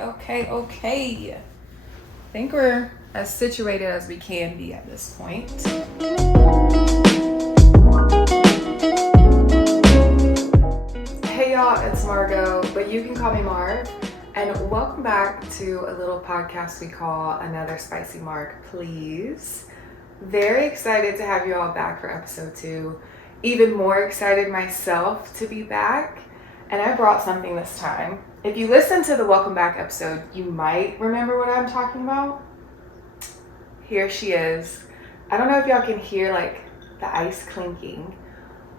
Okay. I think we're as situated as we can be at this point. Hey y'all, it's Margo, but you can call me Marg. And welcome back to a little podcast we call Another Spicy Marg, please. Very excited to have you all back for episode 2. Even more excited myself to be back. And I brought something this time. If you listen to the welcome back episode, you might remember what I'm talking about. Here she is. I don't know if y'all can hear like the ice clinking,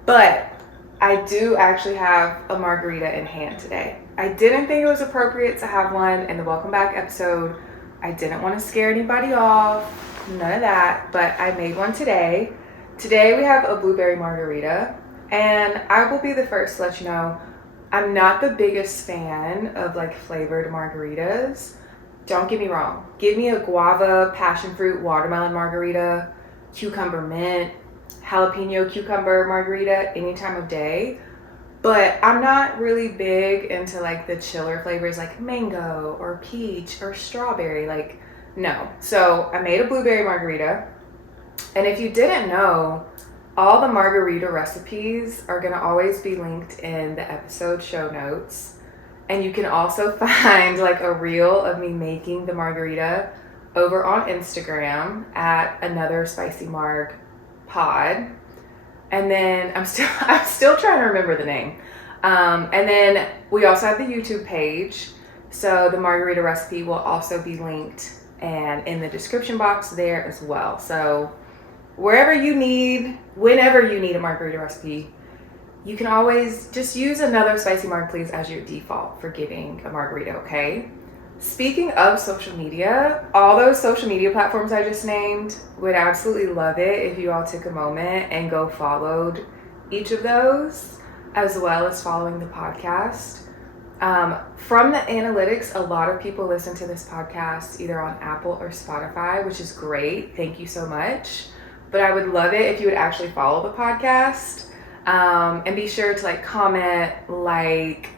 but I do actually have a margarita in hand today. I didn't think it was appropriate to have one in the welcome back episode. I didn't want to scare anybody off, none of that, but I made one today. Today we have a blueberry margarita, and I will be the first to let you know I'm not the biggest fan of like flavored margaritas. Don't get me wrong. Give me a guava, passion fruit, watermelon margarita, cucumber mint, jalapeno cucumber margarita any time of day. But I'm not really big into like the chiller flavors like mango or peach or strawberry. Like, no. So I made a blueberry margarita. And if you didn't know, all the margarita recipes are going to always be linked in the episode show notes. And you can also find like a reel of me making the margarita over on Instagram at Another Spicy Marg pod. And then I'm still trying to remember the name. And then we also have the YouTube page. So the margarita recipe will also be linked and in the description box there as well. So wherever you need, whenever you need a margarita recipe, you can always just use Another Spicy Marg, please, as your default for getting a margarita, okay? Speaking of social media, all those social media platforms I just named, would absolutely love it if you all took a moment and go followed each of those, as well as following the podcast. From the analytics, a lot of people listen to this podcast either on Apple or Spotify, which is great. Thank you so much. But I would love it if you would actually follow the podcast, and be sure to like comment, like,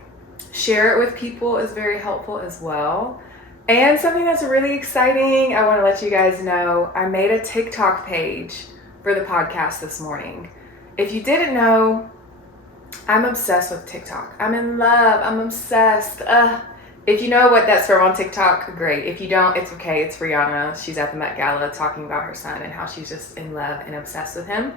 share it with people is very helpful as well. And something that's really exciting, I want to let you guys know, I made a TikTok page for the podcast this morning. If you didn't know, I'm obsessed with TikTok. I'm in love. I'm obsessed. If you know what that's from on TikTok, great. If you don't, it's okay. It's Rihanna. She's at the Met Gala talking about her son and how she's just in love and obsessed with him.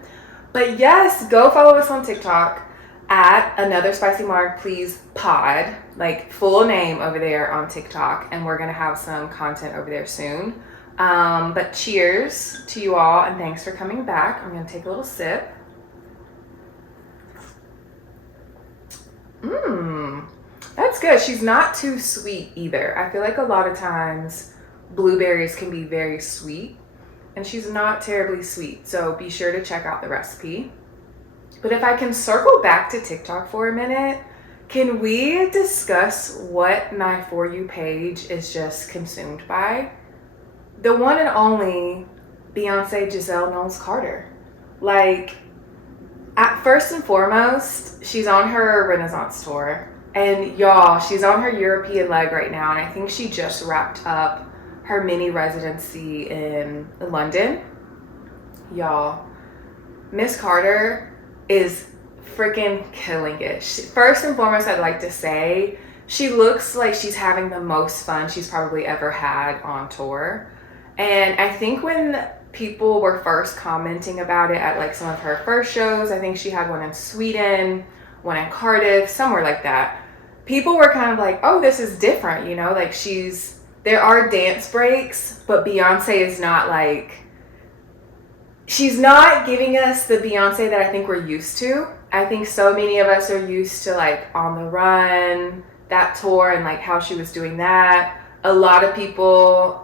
But yes, go follow us on TikTok at Another Spicy Marg, please, pod. Like full name over there on TikTok. And we're going to have some content over there soon. But cheers to you all and thanks for coming back. I'm going to take a little sip. That's good. She's not too sweet either. I feel like a lot of times blueberries can be very sweet and she's not terribly sweet. So be sure to check out the recipe. But if I can circle back to TikTok for a minute, can we discuss what my For You page is just consumed by? The one and only Beyonce Giselle Knowles-Carter. Like, first and foremost, she's on her Renaissance tour. And y'all, she's on her European leg right now. And I think she just wrapped up her mini residency in London. Y'all, Miss Carter is freaking killing it. First and foremost, I'd like to say, she looks like she's having the most fun she's probably ever had on tour. And I think when people were first commenting about it at like some of her first shows, I think she had one in Sweden, one in Cardiff, somewhere like that. People were kind of like, oh, this is different, you know, like there are dance breaks, but Beyonce is not like, she's not giving us the Beyonce that I think we're used to. I think so many of us are used to like On the Run, that tour, and like how she was doing that. A lot of people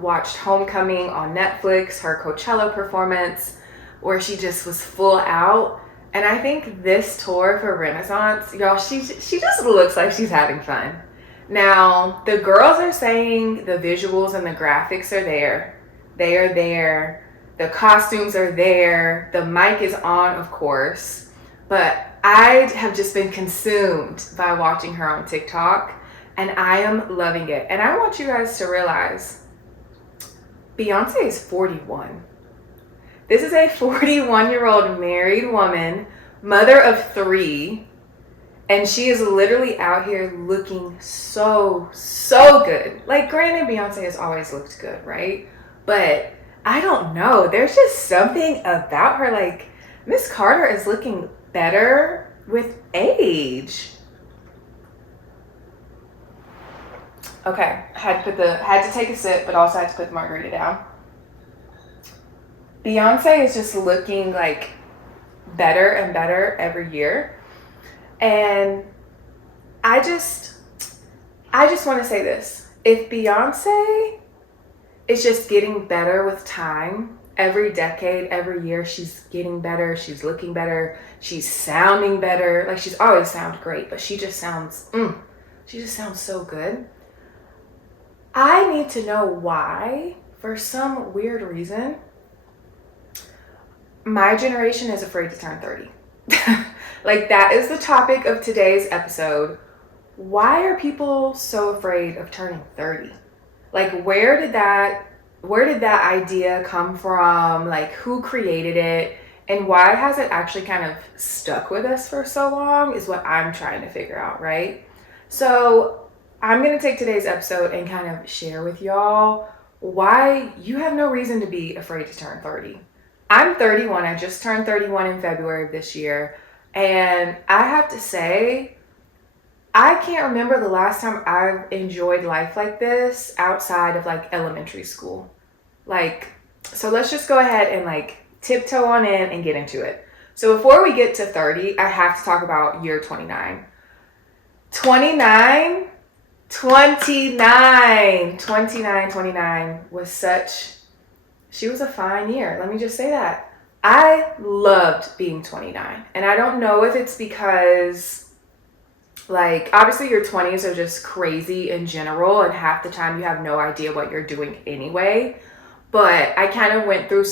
watched Homecoming on Netflix, her Coachella performance, where she just was full out. And I think this tour for Renaissance, y'all, she just looks like she's having fun. Now, the girls are saying the visuals and the graphics are there. They are there. The costumes are there. The mic is on, of course. But I have just been consumed by watching her on TikTok. and I am loving it. And I want you guys to realize Beyonce is 41. This is a 41-year-old married woman, mother of 3, and she is literally out here looking so, so good. Like, granted, Beyonce has always looked good, right? But I don't know. There's just something about her. Like, Miss Carter is looking better with age. Okay, had to take a sip, but also had to put the margarita down. Beyonce is just looking like better and better every year. And I just want to say this. If Beyonce is just getting better with time, every decade, every year, she's getting better, she's looking better, she's sounding better. Like, she's always sounded great, but she just sounds so good. I need to know why, for some weird reason, my generation is afraid to turn 30. Like, that is the topic of today's episode. Why are people so afraid of turning 30? Like, where did that idea come from? Like, who created it? And why has it actually kind of stuck with us for so long is what I'm trying to figure out, right? So I'm going to take today's episode and kind of share with y'all why you have no reason to be afraid to turn 30. I'm 31. I just turned 31 in February of this year. And I have to say, I can't remember the last time I've enjoyed life like this outside of like elementary school. Like, so let's just go ahead and like tiptoe on in and get into it. So before we get to 30, I have to talk about year 29. 29 was she was a fine year. Let me just say that. I loved being 29. And I don't know if it's because, like, obviously your 20s are just crazy in general, and half the time you have no idea what you're doing anyway. But I kind of went through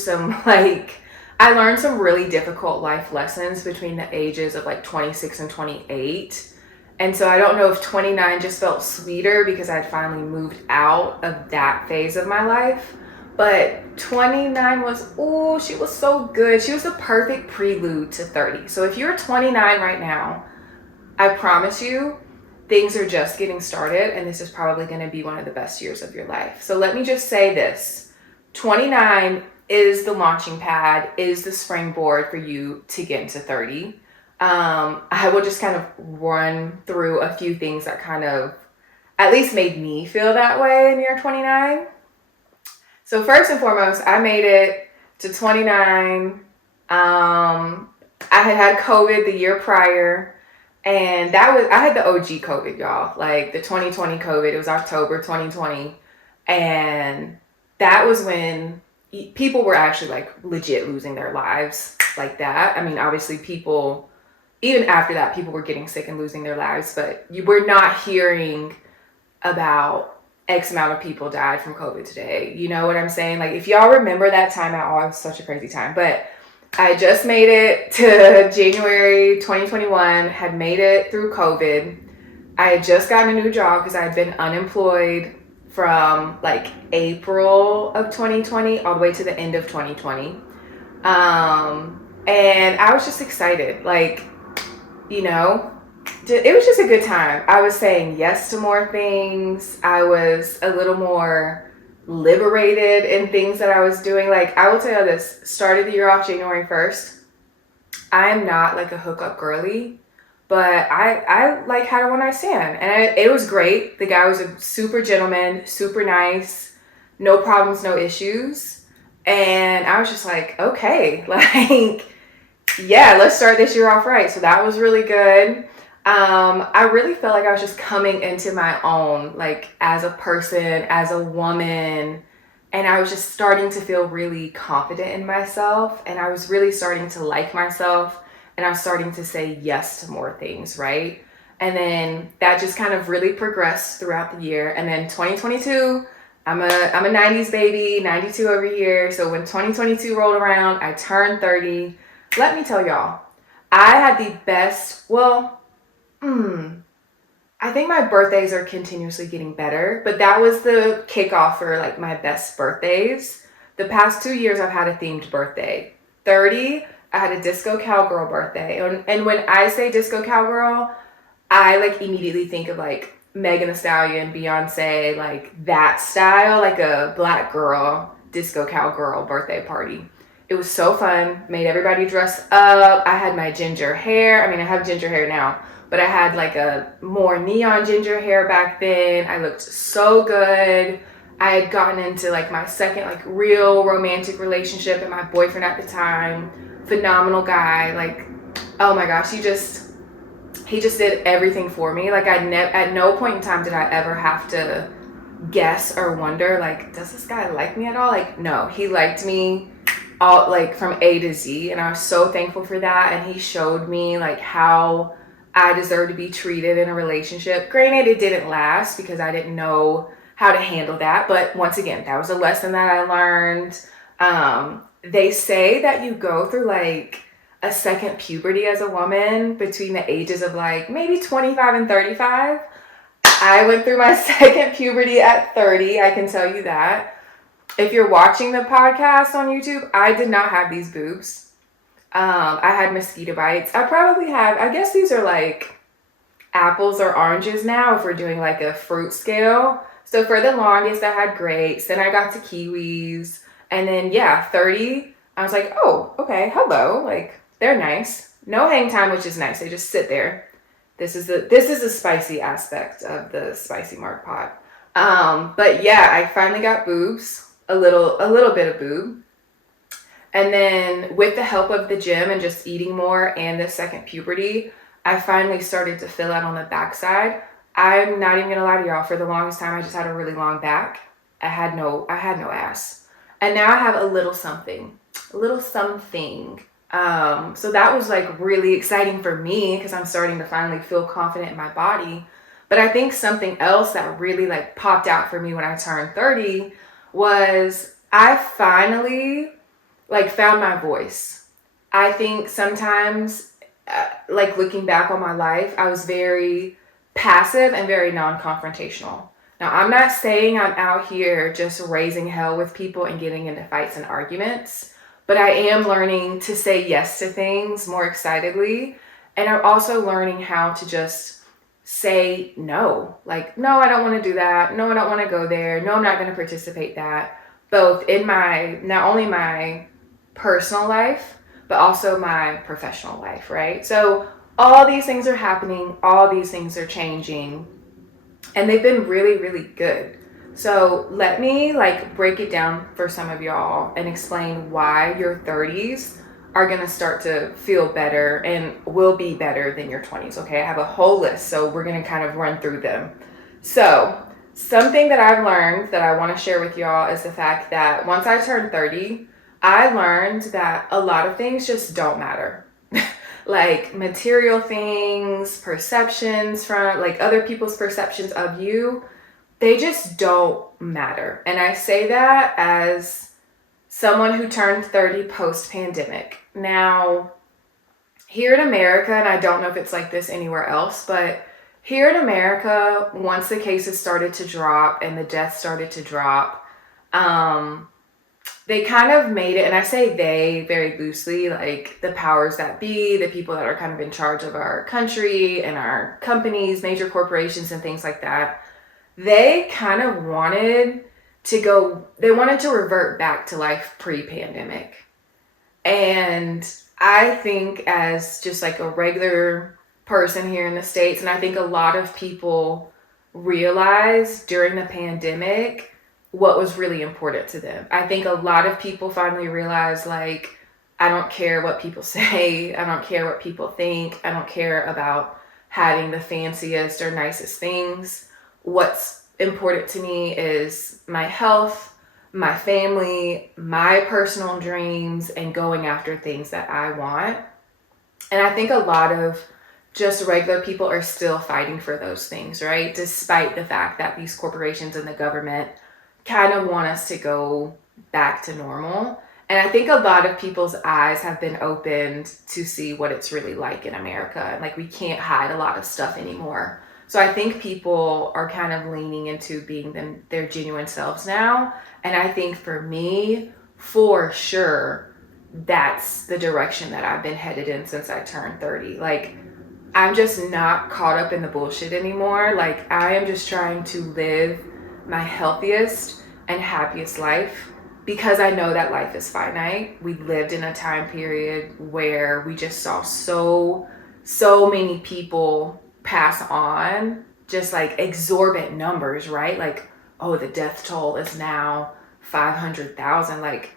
I learned some really difficult life lessons between the ages of like 26 and 28. And so I don't know if 29 just felt sweeter because I'd finally moved out of that phase of my life. But 29 she was so good. She was the perfect prelude to 30. So if you're 29 right now, I promise you, things are just getting started, and this is probably going to be one of the best years of your life. So let me just say this. 29 is the launching pad, is the springboard for you to get into 30. I will just kind of run through a few things that kind of at least made me feel that way in year 29. So first and foremost, I made it to 29. I had COVID the year prior, and I had the OG COVID, y'all. Like the 2020 COVID, it was October 2020. And that was when people were actually like legit losing their lives like that. I mean, obviously even after that, people were getting sick and losing their lives, but you were not hearing about X amount of people died from COVID today. You know what I'm saying? Like, if y'all remember that time at all, it was such a crazy time. But I just made it to January 2021, had made it through COVID. I had just gotten a new job because I had been unemployed from like April of 2020 all the way to the end of 2020. And I was just excited. Like, you know, it was just a good time. I was saying yes to more things. I was a little more liberated in things that I was doing. Like, I will tell you this, started the year off January 1st. I am not like a hookup girly, but I like had a one night stand, and it was great. The guy was a super gentleman, super nice, no problems, no issues. And I was just like, okay, like, yeah, let's start this year off right. So that was really good. I really felt like I was just coming into my own, like as a person, as a woman, and I was just starting to feel really confident in myself, and I was really starting to like myself, and I was starting to say yes to more things, right? And then that just kind of really progressed throughout the year. And then 2022, I'm a 90s baby, 92 every year. So when 2022 rolled around, I turned 30. Let me tell y'all, I had the best, I think my birthdays are continuously getting better, but that was the kickoff for like my best birthdays. The past 2 years, I've had a themed birthday. 30, I had a disco cowgirl birthday. And when I say disco cowgirl, I like immediately think of like Megan Thee Stallion, Beyonce, like that style, like a black girl, disco cowgirl birthday party. It was so fun, made everybody dress up. I had my ginger hair. I mean, I have ginger hair now, but I had like a more neon ginger hair back then. I looked so good. I had gotten into like my second like real romantic relationship, and my boyfriend at the time, phenomenal guy. Like, oh my gosh, he just did everything for me. Like at no point in time did I ever have to guess or wonder like, does this guy like me at all? Like, no, he liked me all like from A to Z, and I was so thankful for that. And he showed me like how I deserve to be treated in a relationship. Granted, it didn't last because I didn't know how to handle that, but once again, that was a lesson that I learned. They say that you go through like a second puberty as a woman between the ages of like maybe 25 and 35. I went through my second puberty at 30, I can tell you that. If you're watching the podcast on YouTube, I did not have these boobs. I had mosquito bites. I probably have, I guess these are like apples or oranges now if we're doing like a fruit scale. So for the longest, I had grapes, then I got to kiwis, and then yeah, 30, I was like, oh, okay, hello, like they're nice. No hang time, which is nice. They just sit there. This is the spicy aspect of the Spicy Marg pot. But yeah, I finally got boobs, a little bit of boob. And then with the help of the gym and just eating more and the second puberty, I finally started to fill out on the backside. I'm not even gonna lie to y'all, for the longest time I just had a really long back. I had no ass. And now I have a little something. A little something. So that was like really exciting for me because I'm starting to finally feel confident in my body. But I think something else that really like popped out for me when I turned 30 was I finally like found my voice. I think sometimes like looking back on my life, I was very passive and very non-confrontational. Now, I'm not saying I'm out here just raising hell with people and getting into fights and arguments, but I am learning to say yes to things more excitedly. And I'm also learning how to just say no. Like, no, I don't want to do that. No, I don't want to go there. No, I'm not going to participate that. Both in my, not only my personal life, but also my professional life, right? So all these things are happening. All these things are changing. And they've been really, really good. So let me like break it down for some of y'all and explain why your 30s are going to start to feel better and will be better than your 20s. Okay, I have a whole list, so we're going to kind of run through them. So something that I've learned that I want to share with y'all is the fact that once I turned 30, I learned that a lot of things just don't matter. Like material things, perceptions from like other people's perceptions of you, they just don't matter. And I say that as someone who turned 30 post-pandemic. Now, here in America, and I don't know if it's like this anywhere else, but here in America, once the cases started to drop and the deaths started to drop, they kind of made it, and I say they very loosely, like the powers that be, the people that are kind of in charge of our country and our companies, major corporations and things like that, they kind of wanted to revert back to life pre-pandemic. And I think as just like a regular person here in the States, and I think a lot of people realized during the pandemic what was really important to them. I think a lot of people finally realized, like, I don't care what people say. I don't care what people think. I don't care about having the fanciest or nicest things. What's important to me is my health, my family, my personal dreams, and going after things that I want. And I think a lot of just regular people are still fighting for those things, right? Despite the fact that these corporations and the government kind of want us to go back to normal. And I think a lot of people's eyes have been opened to see what it's really like in America. And like, we can't hide a lot of stuff anymore. So I think people are kind of leaning into being their genuine selves now. And I think for me, for sure, that's the direction that I've been headed in since I turned 30. Like, I'm just not caught up in the bullshit anymore. Like, I am just trying to live my healthiest and happiest life because I know that life is finite. We lived in a time period where we just saw so many people pass on, just like exorbitant numbers, right? Like, oh, the death toll is now 500,000. Like,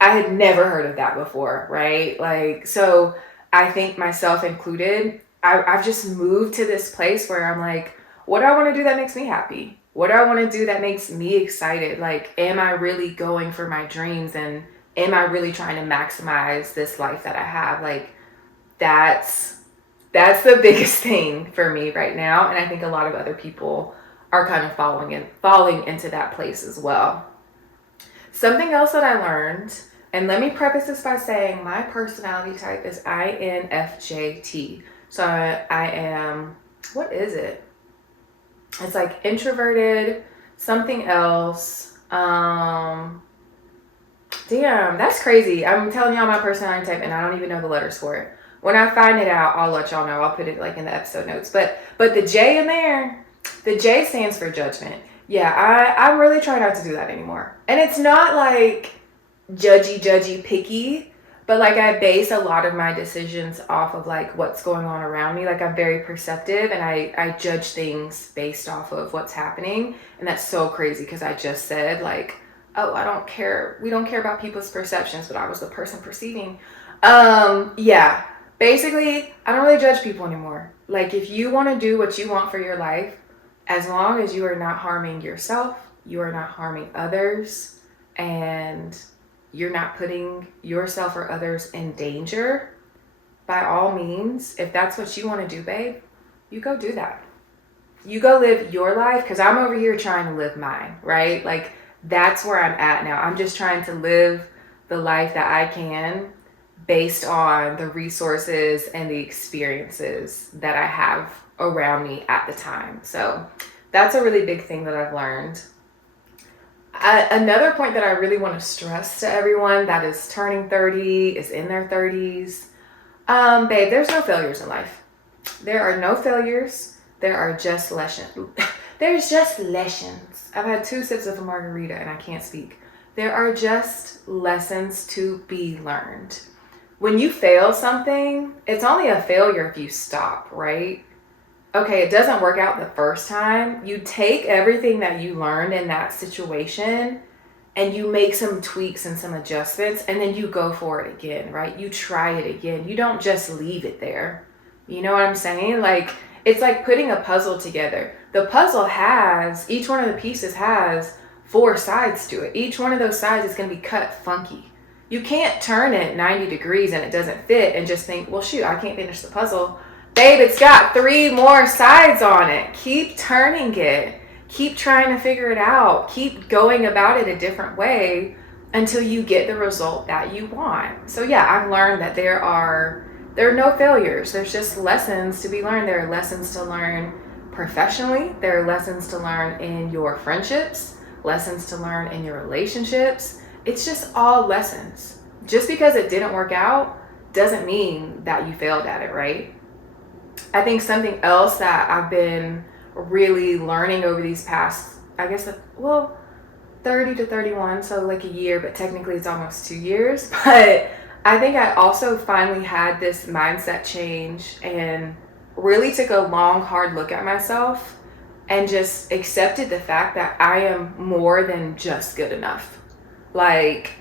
I had never heard of that before, right? Like, so I think myself included, I've just moved to this place where I'm like, what do I want to do that makes me happy? What do I want to do that makes me excited? Like, am I really going for my dreams? And am I really trying to maximize this life that I have? Like, that's the biggest thing for me right now. And I think a lot of other people are kind of falling into that place as well. Something else that I learned, and let me preface this by saying my personality type is INFJT. So I am, what is it? It's like introverted, something else. Damn, that's crazy. I'm telling y'all my personality type and I don't even know the letters for it. When I find it out, I'll let y'all know. I'll put it like in the episode notes. But the J in there, the J stands for judgment. Yeah, I'm really trying not to do that anymore. And it's not like judgy, picky, but like I base a lot of my decisions off of like what's going on around me. Like, I'm very perceptive and I judge things based off of what's happening. And that's so crazy because I just said like, oh, I don't care. We don't care about people's perceptions, but I was the person perceiving. Yeah, basically, I don't really judge people anymore. Like, if you want to do what you want for your life, as long as you are not harming yourself, you are not harming others, and you're not putting yourself or others in danger, by all means, if that's what you want to do, babe, you go do that. You go live your life, because I'm over here trying to live mine, right? Like, that's where I'm at now. I'm just trying to live the life that I can based on the resources and the experiences that I have around me at the time. So that's a really big thing that I've learned. Another point that I really want to stress to everyone that is turning 30, is in their 30s, babe, there's no failures in life. There are no failures. There are just lessons. There's just lessons. I've had 2 sips of a margarita and I can't speak. There are just lessons to be learned. When you fail something, it's only a failure if you stop, right? Okay, it doesn't work out the first time. You take everything that you learned in that situation and you make some tweaks and some adjustments, and then you go for it again, right? You try it again. You don't just leave it there. You know what I'm saying? Like, it's like putting a puzzle together. The puzzle has, each one of the pieces has 4 sides to it. Each one of those sides is going to be cut funky. You can't turn it 90 degrees and it doesn't fit and just think, well, shoot, I can't finish the puzzle. Babe, it's got 3 more sides on it. Keep turning it. Keep trying to figure it out. Keep going about it a different way until you get the result that you want. So yeah, I've learned that there are no failures. There's just lessons to be learned. There are lessons to learn professionally. There are lessons to learn in your friendships, lessons to learn in your relationships. It's just all lessons. Just because it didn't work out doesn't mean that you failed at it, right? I think something else that I've been really learning over these past, I guess, 30 to 31, so like a year, but technically it's almost 2 years. But I think I also finally had this mindset change and really took a long, hard look at myself and just accepted the fact that I am more than just good enough. Like,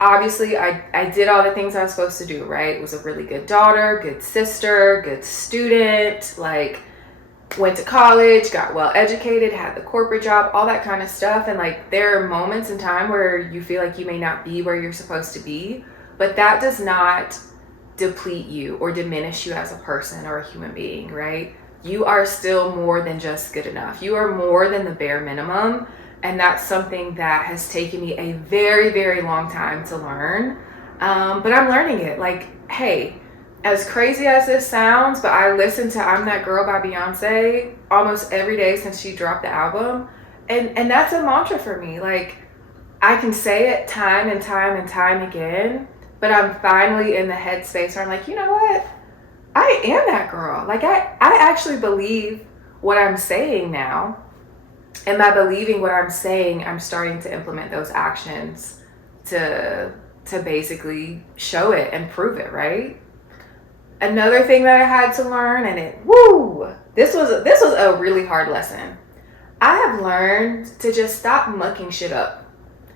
obviously, I did all the things I was supposed to do, right? Was a really good daughter, good sister, good student, like went to college, got well educated, had the corporate job, all that kind of stuff. And like, there are moments in time where you feel like you may not be where you're supposed to be, but that does not deplete you or diminish you as a person or a human being, right? You are still more than just good enough. You are more than the bare minimum. And that's something that has taken me a very, very long time to learn. But I'm learning it. Like, hey, As crazy as this sounds, but I listen to I'm That Girl by Beyonce almost every day since she dropped the album. And that's a mantra for me. Like, I can say it time and time and time again, but I'm finally in the headspace where I'm like, you know what? I am that girl. Like, I actually believe what I'm saying now. And by believing what I'm saying, I'm starting to implement those actions to basically show it and prove it, right? Another thing that I had to learn, and this was a really hard lesson. I have learned to just stop mucking shit up.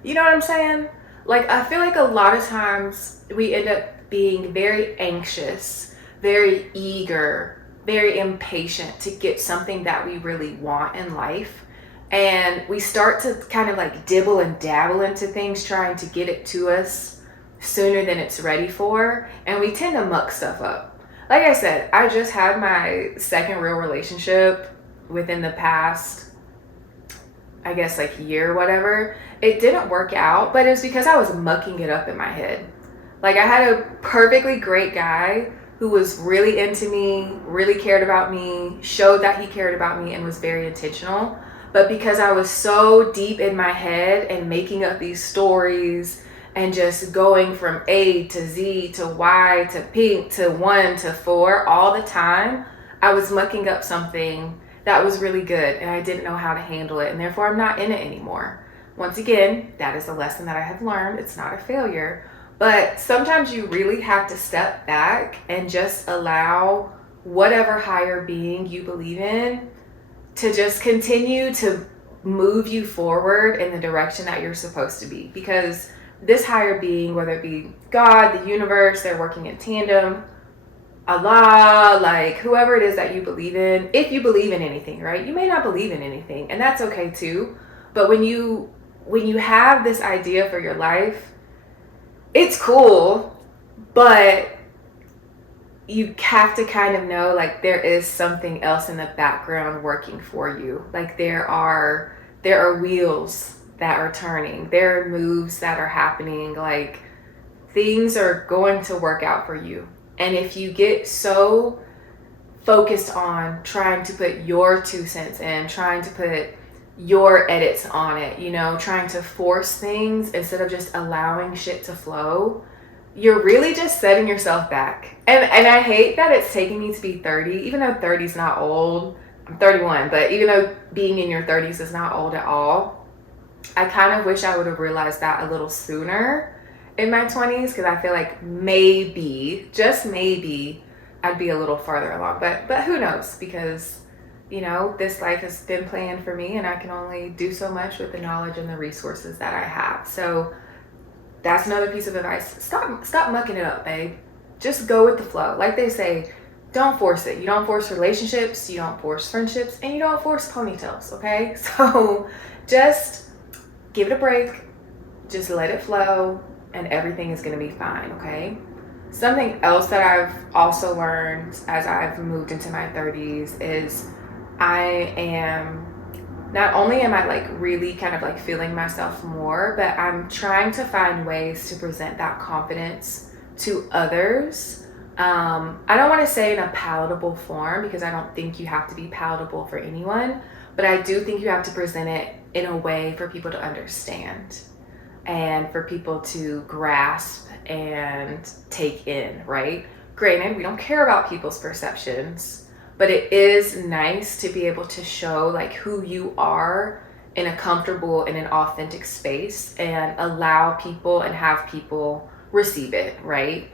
You know what I'm saying? Like, I feel like a lot of times we end up being very anxious, very eager, very impatient to get something that we really want in life. And we start to kind of like dibble and dabble into things, trying to get it to us sooner than it's ready for. And we tend to muck stuff up. Like I said, I just had my second real relationship within the past, I guess, like year or whatever. It didn't work out, but it was because I was mucking it up in my head. Like, I had a perfectly great guy who was really into me, really cared about me, showed that he cared about me, and was very intentional. But because I was so deep in my head and making up these stories and just going from A to Z to Y to pink to 1 to 4 all the time, I was mucking up something that was really good, and I didn't know how to handle it, and therefore I'm not in it anymore. Once again, that is a lesson that I have learned. It's not a failure, but sometimes you really have to step back and just allow whatever higher being you believe in to just continue to move you forward in the direction that you're supposed to be. Because this higher being, whether it be God, the universe, they're working in tandem, Allah, like whoever it is that you believe in, if you believe in anything, right? You may not believe in anything, and that's okay too. But when you have this idea for your life, it's cool, but you have to kind of know, like, there is something else in the background working for you. Like, there are wheels that are turning, there are moves that are happening, like things are going to work out for you. And if you get so focused on trying to put your 2 cents in, trying to put your edits on it, you know, trying to force things instead of just allowing shit to flow, you're really just setting yourself back. And I hate that it's taking me to be 30, even though 30 is not old. I'm 31, but even though being in your 30s is not old at all, I kind of wish I would have realized that a little sooner in my 20s, because I feel like maybe, just maybe, I'd be a little farther along. But who knows? Because, you know, this life has been planned for me, and I can only do so much with the knowledge and the resources that I have. So that's another piece of advice. Stop mucking it up, babe. Just go with the flow. Like they say, don't force it. You don't force relationships, you don't force friendships, and you don't force ponytails, okay? So just give it a break. Just let it flow, and everything is going to be fine, okay? Something else that I've also learned as I've moved into my 30s is not only am I like really kind of like feeling myself more, but I'm trying to find ways to present that confidence to others. I don't want to say in a palatable form, because I don't think you have to be palatable for anyone, but I do think you have to present it in a way for people to understand and for people to grasp and take in, right? Granted, we don't care about people's perceptions, but it is nice to be able to show like who you are in a comfortable and an authentic space, and allow people and have people receive it, right?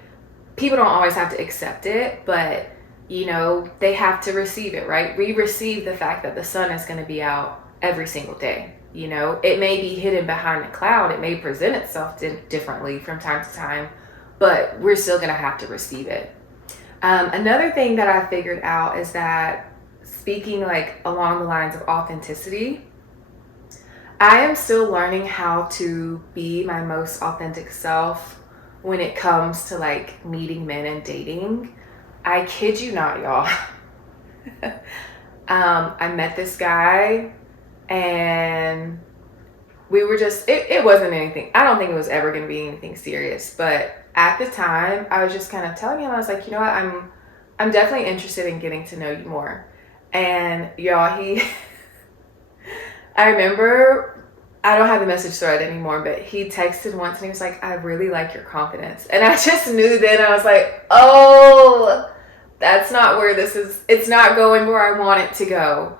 People don't always have to accept it, but you know, they have to receive it, right? We receive the fact that the sun is going to be out every single day. You know, it may be hidden behind a cloud, it may present itself differently from time to time, but we're still going to have to receive it. Another thing that I figured out is that, speaking like along the lines of authenticity, I am still learning how to be my most authentic self when it comes to like meeting men and dating. I kid you not, y'all. I met this guy, and we were just, it wasn't anything. I don't think it was ever going to be anything serious. But at the time, I was just kind of telling him, I was like, you know what, I'm definitely interested in getting to know you more. And y'all, I remember, I don't have the message thread anymore, but he texted once and he was like, I really like your confidence. And I just knew then, I was like, oh, that's not where this is. It's not going where I want it to go.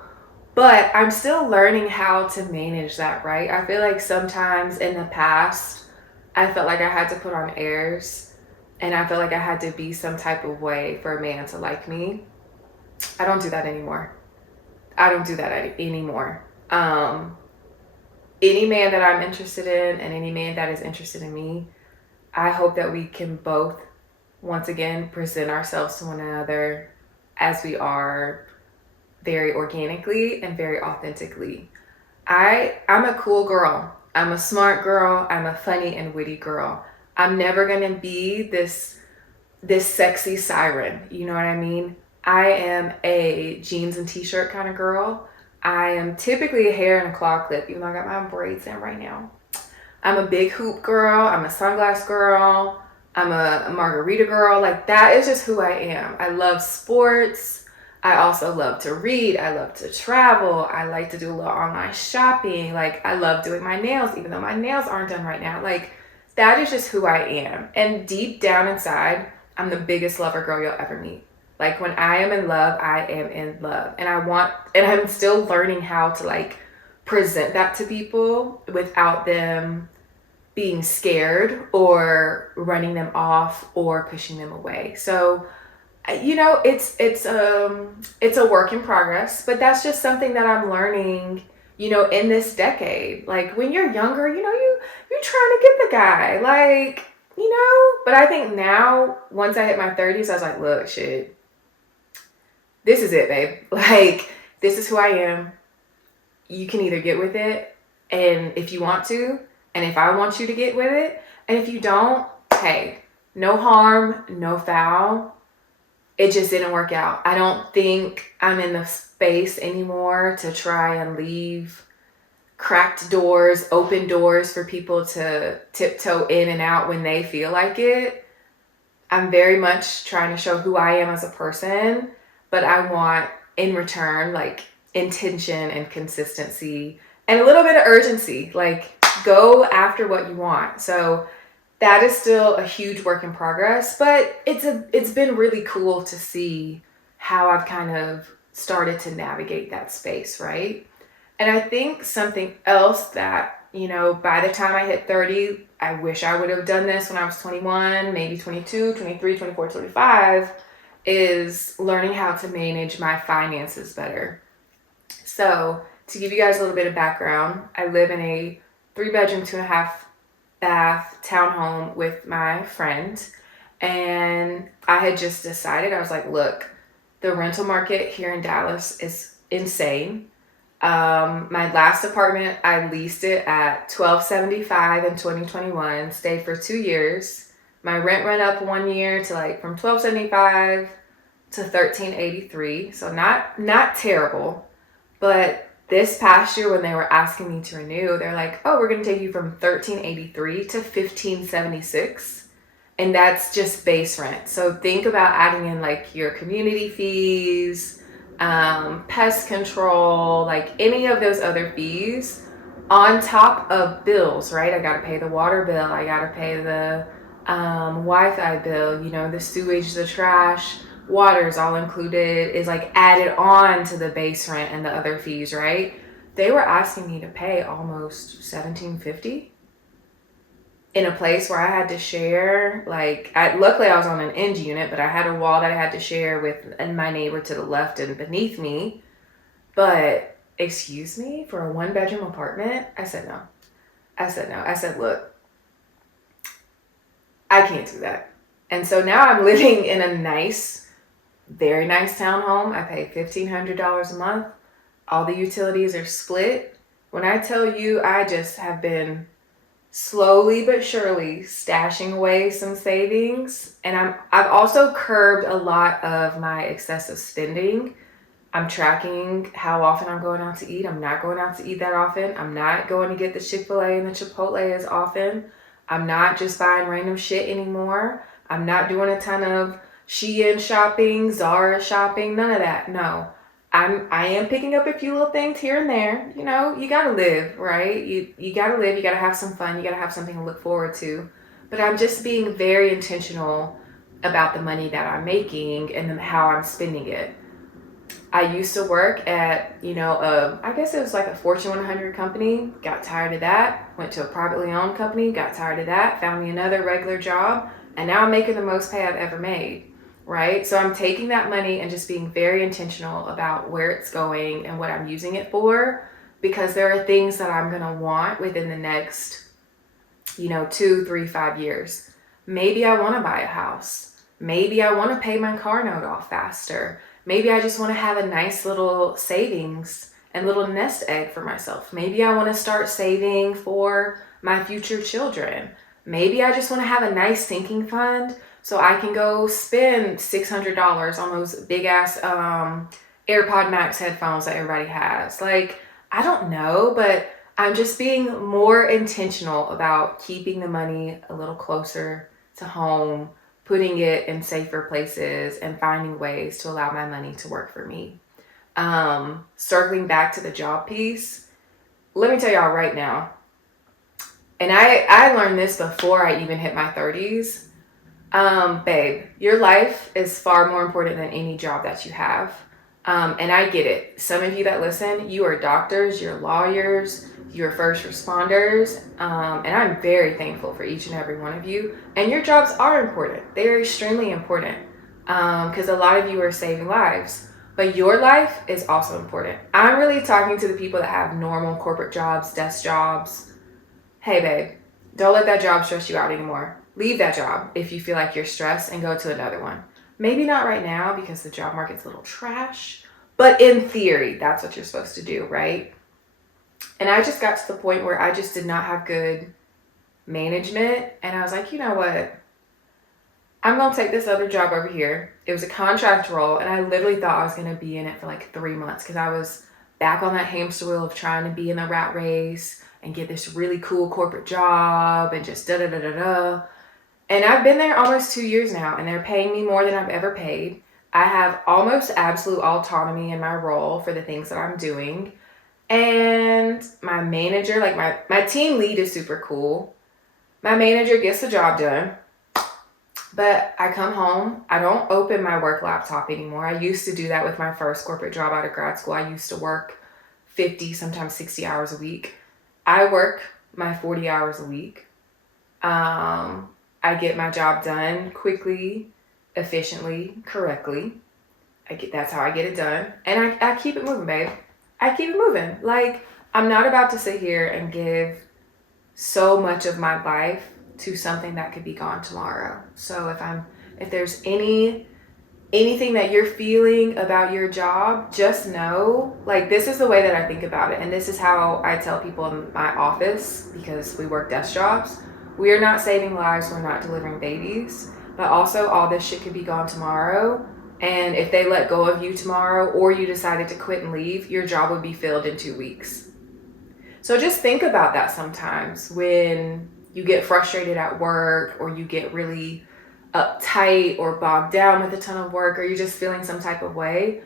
But I'm still learning how to manage that, right? I feel like sometimes in the past, I felt like I had to put on airs and I felt like I had to be some type of way for a man to like me. I don't do that anymore. I don't do that anymore. Any man that I'm interested in and any man that is interested in me, I hope that we can both, once again, present ourselves to one another as we are, very organically and very authentically. I'm a cool girl. I'm a smart girl. I'm a funny and witty girl. I'm never gonna be this sexy siren. You know what I mean? I am a jeans and t-shirt kind of girl. I am typically a hair and a claw clip, even though I got my braids in right now. I'm a big hoop girl. I'm a sunglass girl. I'm a margarita girl. Like, that is just who I am. I love sports. I also love to read. I love to travel. I like to do a little online shopping. Like, I love doing my nails, even though my nails aren't done right now. Like, that is just who I am. And deep down inside, I'm the biggest lover girl you'll ever meet. Like, when I am in love, I am in love. And I'm still learning how to, like, present that to people without them being scared or running them off or pushing them away. So, you know, it's a work in progress, but that's just something that I'm learning, you know, in this decade. Like, when you're younger, you know, you're trying to get the guy, like, you know. But I think now, once I hit my 30s, I was like, look, shit, this is it, babe. Like, this is who I am. You can either get with it, and if you want to, and if I want you to get with it, and if you don't, hey, no harm, no foul. It just didn't work out. I don't think I'm in the space anymore to try and leave cracked doors, open doors for people to tiptoe in and out when they feel like it. I'm very much trying to show who I am as a person, but I want in return, like, intention and consistency and a little bit of urgency. Like, go after what you want. So that is still a huge work in progress, but it's been really cool to see how I've kind of started to navigate that space, right? And I think something else that, you know, by the time I hit 30, I wish I would have done this when I was 21, maybe 22, 23, 24, 25, is learning how to manage my finances better. So, to give you guys a little bit of background, I live in a 3-bedroom, 2.5-bath townhome with my friend, and I had just decided, I was like, look, the rental market here in Dallas is insane. My last apartment, I leased it at $12.75 in 2021, stayed for 2 years. My rent went up 1 year to, like, from $12.75 to $13.83, so not terrible. But this past year, when they were asking me to renew, they're like, oh, we're going to take you from $13.83 to $15.76. And that's just base rent. So think about adding in, like, your community fees, pest control, like any of those other fees on top of bills, right? I got to pay the water bill. I got to pay the Wi-Fi bill, you know, the sewage, the trash. Water is all included, is like added on to the base rent and the other fees, right? They were asking me to pay almost $17.50 in a place where I had to share, like, luckily I was on an end unit, but I had a wall that I had to share with my neighbor to the left and beneath me. But excuse me, for a 1-bedroom apartment? I said no. I said, look, I can't do that. And so now I'm living in a nice, very nice townhome. I pay $1,500 a month. All the utilities are split. When I tell you, I just have been slowly but surely stashing away some savings, and I've also curbed a lot of my excessive spending I'm tracking how often I'm going out to eat. I'm not going out to eat that often. I'm not going to get the Chick-fil-A and the Chipotle as often. I'm not just buying random shit anymore. I'm not doing a ton of Shein shopping, Zara shopping, none of that. No. I am picking up a few little things here and there. You know, you gotta live, right? You gotta live, you gotta have some fun, you gotta have something to look forward to. But I'm just being very intentional about the money that I'm making and how I'm spending it. I used to work at, I guess it was like a Fortune 100 company, got tired of that, went to a privately owned company, got tired of that, found me another regular job, and now I'm making the most pay I've ever made, right? So I'm taking that money and just being very intentional about where it's going and what I'm using it for, because there are things that I'm going to want within the next, 2, 3, 5 years. Maybe I want to buy a house. Maybe I want to pay my car note off faster. Maybe I just want to have a nice little savings and little nest egg for myself. Maybe I want to start saving for my future children. Maybe I just want to have a nice sinking fund so I can go spend $600 on those big ass AirPod Max headphones that everybody has. Like, I don't know, but I'm just being more intentional about keeping the money a little closer to home, putting it in safer places, and finding ways to allow my money to work for me. Circling back to the job piece, let me tell y'all right now, and I learned this before I even hit my 30s. Babe, your life is far more important than any job that you have. And I get it. Some of you that listen, you are doctors, you're lawyers, you're first responders. And I'm very thankful for each and every one of you. And your jobs are important. They are extremely important. Because a lot of you are saving lives. But your life is also important. I'm really talking to the people that have normal corporate jobs, desk jobs. Hey, babe, don't let that job stress you out anymore. Leave that job if you feel like you're stressed and go to another one. Maybe not right now because the job market's a little trash, but in theory, that's what you're supposed to do, right? And I just got to the point where I just did not have good management. And I was like, you know what? I'm going to take this other job over here. It was a contract role, and I literally thought I was going to be in it for like 3 months because I was back on that hamster wheel of trying to be in the rat race and get this really cool corporate job and just da-da-da-da-da. And I've been there almost 2 years now, and they're paying me more than I've ever paid. I have almost absolute autonomy in my role for the things that I'm doing. And my manager, like my team lead is super cool. My manager gets the job done. But I come home, I don't open my work laptop anymore. I used to do that with my first corporate job out of grad school. I used to work 50, sometimes 60 hours a week. I work my 40 hours a week. I get my job done quickly, efficiently, correctly. That's how I get it done. And I keep it moving, babe. I keep it moving. Like, I'm not about to sit here and give so much of my life to something that could be gone tomorrow. So if there's anything that you're feeling about your job, just know, like, this is the way that I think about it. And this is how I tell people in my office, because we work desk jobs. We are not saving lives, we're not delivering babies, but also all this shit could be gone tomorrow. And if they let go of you tomorrow, or you decided to quit and leave, your job would be filled in 2 weeks. So just think about that sometimes when you get frustrated at work, or you get really uptight or bogged down with a ton of work, or you're just feeling some type of way.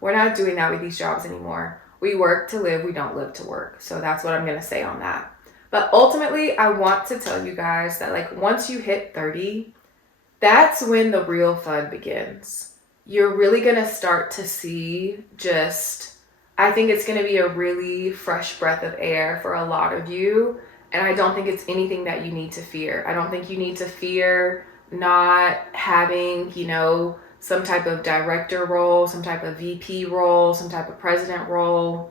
We're not doing that with these jobs anymore. We work to live, we don't live to work. So that's what I'm going to say on that. But ultimately, I want to tell you guys that, like, once you hit 30, that's when the real fun begins. You're really going to start to see I think it's going to be a really fresh breath of air for a lot of you. And I don't think it's anything that you need to fear. I don't think you need to fear not having, some type of director role, some type of VP role, some type of president role.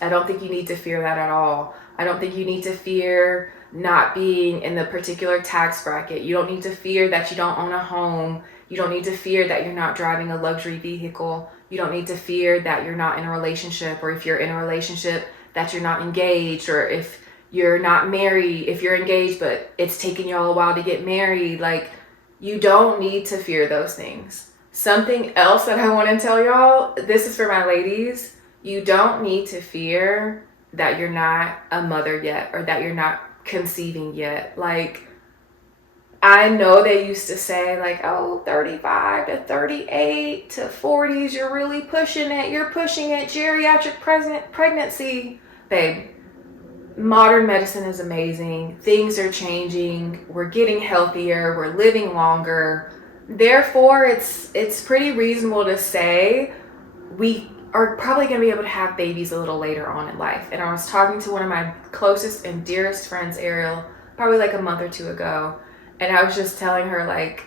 I don't think you need to fear that at all. I don't think you need to fear not being in the particular tax bracket. You don't need to fear that you don't own a home. You don't need to fear that you're not driving a luxury vehicle. You don't need to fear that you're not in a relationship, or if you're in a relationship that you're not engaged, or if you're not married, if you're engaged but it's taken y'all a while to get married. Like, you don't need to fear those things. Something else that I want to tell y'all, this is for my ladies. You don't need to fear that you're not a mother yet or that you're not conceiving yet. Like, I know they used to say like, oh, 35 to 38 to 40s, you're really pushing it. You're pushing it. Geriatric pregnancy. Babe, modern medicine is amazing. Things are changing. We're getting healthier. We're living longer. Therefore, it's pretty reasonable to say we are probably going to be able to have babies a little later on in life. And I was talking to one of my closest and dearest friends, Ariel, probably like a month or two ago. And I was just telling her, like,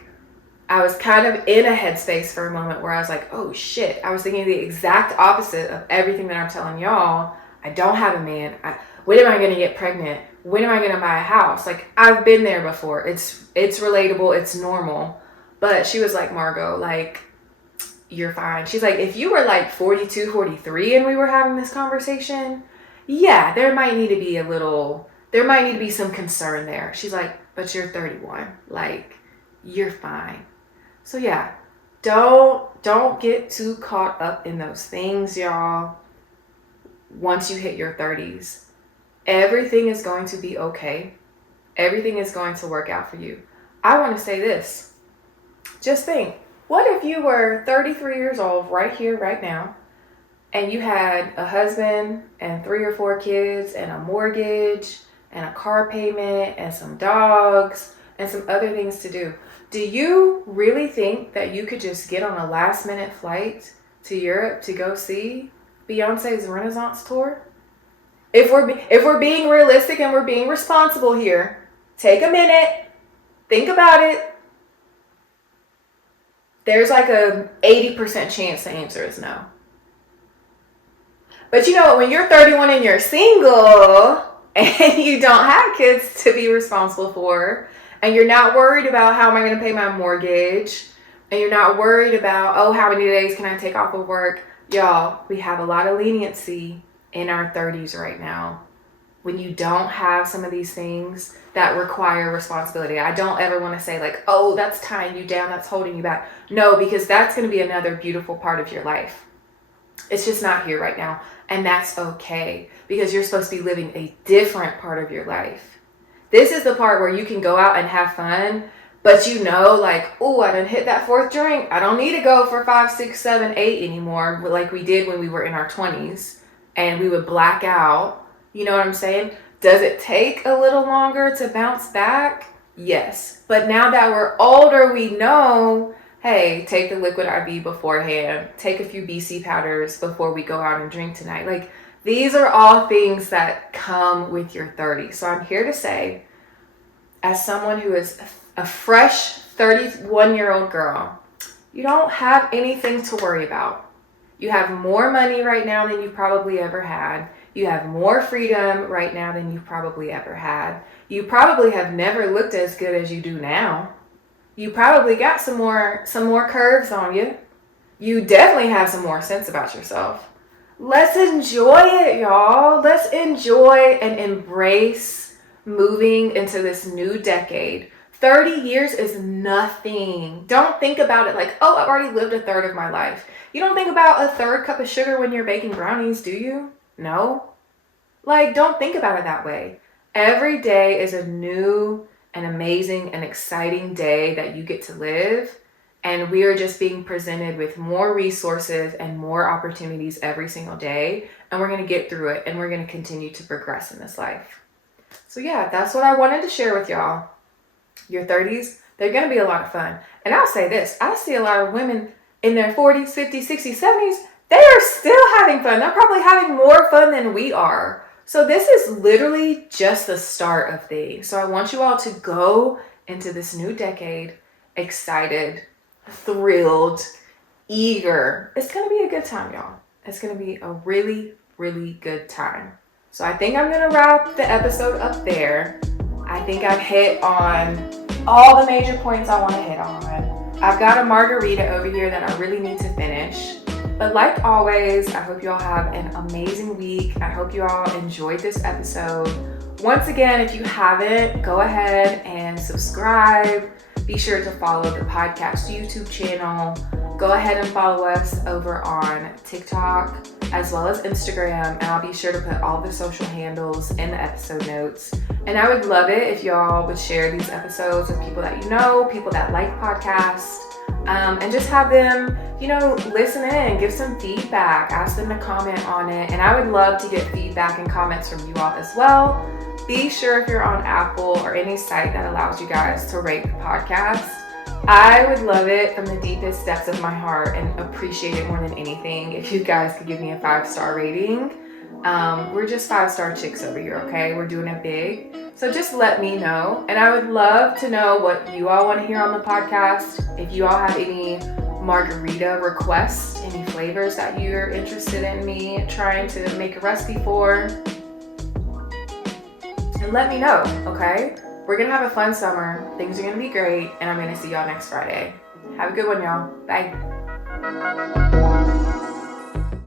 I was kind of in a headspace for a moment where I was like, oh shit. I was thinking the exact opposite of everything that I'm telling y'all. I don't have a man. When am I going to get pregnant? When am I going to buy a house? Like, I've been there before. It's relatable. It's normal. But she was like, Margo, like, you're fine. She's like, if you were like 42, 43 and we were having this conversation, yeah, there might need to be some concern there. She's like, but you're 31. Like, you're fine. So yeah, don't get too caught up in those things, y'all. Once you hit your 30s, everything is going to be okay. Everything is going to work out for you. I want to say this. Just think, what if you were 33 years old right here, right now, and you had a husband and 3 or 4 kids and a mortgage and a car payment and some dogs and some other things to do? Do you really think that you could just get on a last minute flight to Europe to go see Beyonce's Renaissance tour? If we're being realistic and we're being responsible here, take a minute, think about it. There's like a 80% chance the answer is no. But you know what, when you're 31 and you're single and you don't have kids to be responsible for, and you're not worried about how am I going to pay my mortgage, and you're not worried about, oh, how many days can I take off of work? Y'all, we have a lot of leniency in our 30s right now. When you don't have some of these things that require responsibility. I don't ever want to say like, oh, that's tying you down, that's holding you back. No, because that's going to be another beautiful part of your life. It's just not here right now. And that's okay, because you're supposed to be living a different part of your life. This is the part where you can go out and have fun, but you know, like, oh, I done hit that 4th drink. I don't need to go for 5, 6, 7, 8 anymore, like we did when we were in our 20s and we would black out. You know what I'm saying? Does it take a little longer to bounce back? Yes. But now that we're older, we know, hey, take the liquid IV beforehand. Take a few BC powders before we go out and drink tonight. Like, these are all things that come with your 30s. So I'm here to say, as someone who is a fresh 31-year-old girl, you don't have anything to worry about. You have more money right now than you've probably ever had. You have more freedom right now than you've probably ever had. You probably have never looked as good as you do now. You probably got some more curves on you. You definitely have some more sense about yourself. Let's enjoy it, y'all. Let's enjoy and embrace moving into this new decade. 30 years is nothing. Don't think about it like, oh, I've already lived a third of my life. You don't think about a 3rd cup of sugar when you're baking brownies, do you? No. Like, don't think about it that way. Every day is a new and amazing and exciting day that you get to live. And we are just being presented with more resources and more opportunities every single day. And we're going to get through it, and we're going to continue to progress in this life. So yeah, that's what I wanted to share with y'all. Your 30s, they're going to be a lot of fun. And I'll say this, I see a lot of women in their 40s, 50s, 60s, 70s. They are still having fun. They're probably having more fun than we are. So this is literally just the start of things. So I want you all to go into this new decade excited, thrilled, eager. It's going to be a good time, y'all. It's going to be a really, really good time. So I think I'm going to wrap the episode up there. I think I've hit on all the major points I want to hit on. I've got a margarita over here that I really need to finish. But like always, I hope you all have an amazing week. I hope you all enjoyed this episode. Once again, if you haven't, go ahead and subscribe. be sure to follow the podcast YouTube channel. Go ahead and follow us over on TikTok as well as Instagram, and I'll be sure to put all the social handles in the episode notes. And I would love it if y'all would share these episodes with people that you know, people that like podcasts, and just have them, listen in, give some feedback, ask them to comment on it. And I would love to get feedback and comments from you all as well. Be sure if you're on Apple or any site that allows you guys to rate the podcast. I would love it from the deepest depths of my heart and appreciate it more than anything if you guys could give me a 5-star rating. We're just 5-star chicks over here, okay? We're doing it big. So just let me know. And I would love to know what you all want to hear on the podcast. If you all have any margarita requests, any flavors that you're interested in me trying to make a recipe for, and let me know, okay? We're gonna have a fun summer. Things are gonna be great, and I'm gonna see y'all next Friday. Have a good one, y'all. Bye.